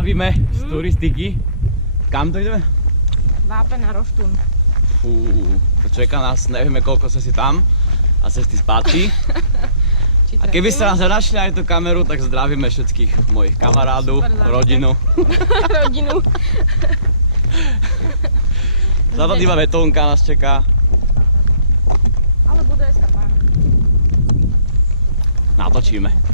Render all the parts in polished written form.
zdravíme z turistiky. Kam to ideme? Vápe na Roštún. To čaká nás, nevieme koľko cesty tam a cesty spátky. A keby ste nás našli aj tú kameru, tak zdravíme všetkých mojich kamarádov, rodinu. Rodinu. Západ iba betónka nás čaká. Ale bude aj stavba. Natočíme.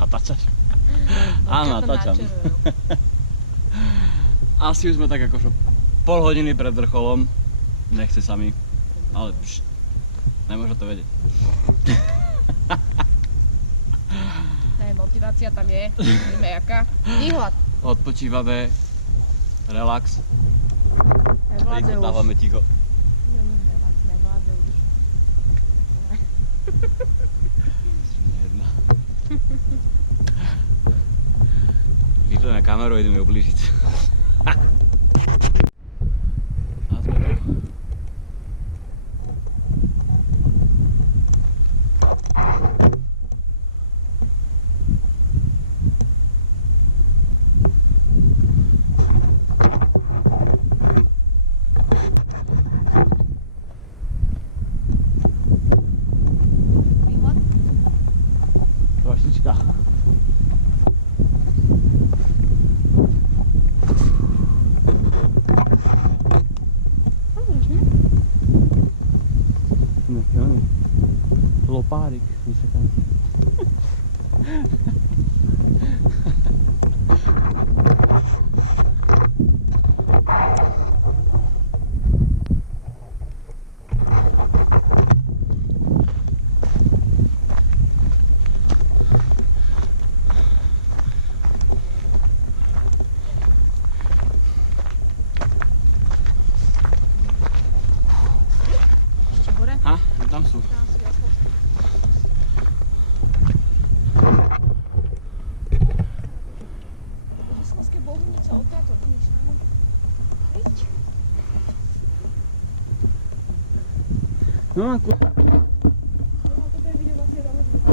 Natáčaš? Áno, natáčam. Asi už sme tak akože pol hodiny pred vrcholom. Nechce sa mi, ale nemôže to vedieť. Motivácia tam je, vidíme jaká. Výhľad. Odpočívame, relax. Nevládze už. Dávame ticho. Nevládze už. Nejedná. Vypneme kameru a ideme ublížiť. A sme tu. Trošička. Lopárik vysekaný. Ešte hore? Tam sú. Slovenské bohunice od táto vidíš, áno? Viď? No ako... Toto je video vlastne rozhodnuté.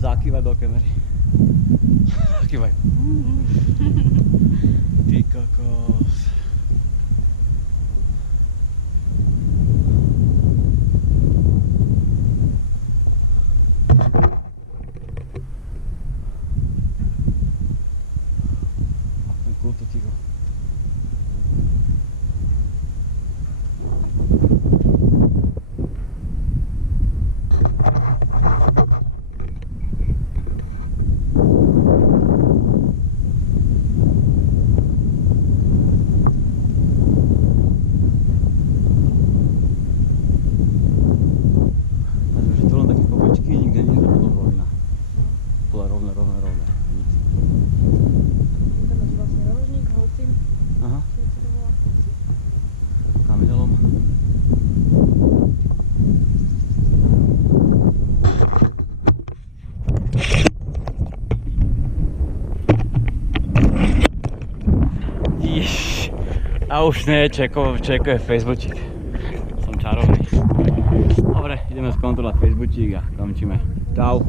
Zakývaj do kamery. Zakývaj. Ty kokos. Ten kľúto ticho. A už nie, čekuje Facebookík. Som čarovný. Dobre, ideme skontrolovať Facebookík a končíme. Čau.